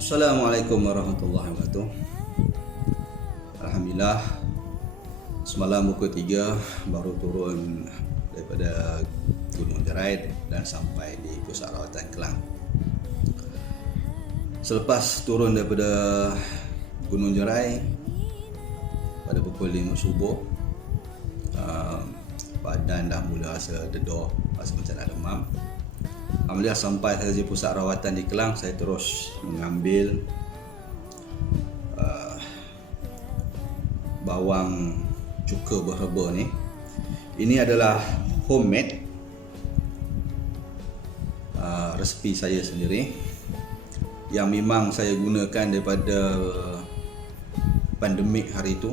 Assalamualaikum warahmatullahi wabarakatuh. Alhamdulillah, semalam pukul 3 baru turun daripada Gunung Jerai dan sampai di pusat rawatan Kelang. Selepas turun daripada Gunung Jerai pada pukul 5 subuh, badan dah mula rasa dedor, rasa macam nak demam. Alhamdulillah, sampai saya di pusat rawatan di Kelang, saya terus mengambil bawang cuka berherba ni. Ini adalah homemade, resepi saya sendiri yang memang saya gunakan daripada pandemik hari itu,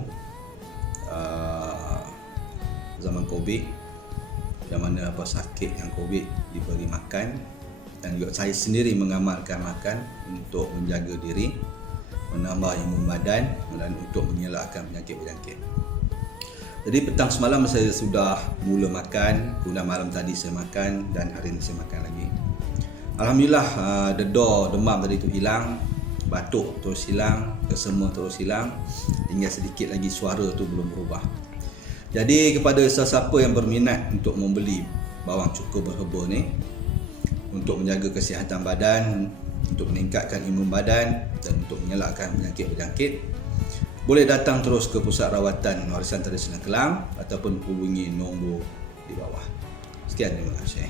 zaman COVID, yang mana apa sakit yang COVID diberi makan, dan juga saya sendiri mengamalkan makan untuk menjaga diri, menambah imun badan dan untuk mengelakkan penyakit-penyakit. Jadi petang semalam saya sudah mula makan, kemudian malam tadi saya makan dan hari ini saya makan lagi. Alhamdulillah, dedor demam tadi itu hilang, batuk terus hilang, kesema terus hilang, tinggal sedikit lagi suara tu belum berubah. Jadi kepada sesiapa yang berminat untuk membeli bawang cuka berherba ni untuk menjaga kesihatan badan, untuk meningkatkan imun badan dan untuk mengelakkan penyakit-penyakit, boleh datang terus ke Pusat Rawatan Warisan Tradisional Kelang ataupun hubungi nombor di bawah. Sekian, terima kasih.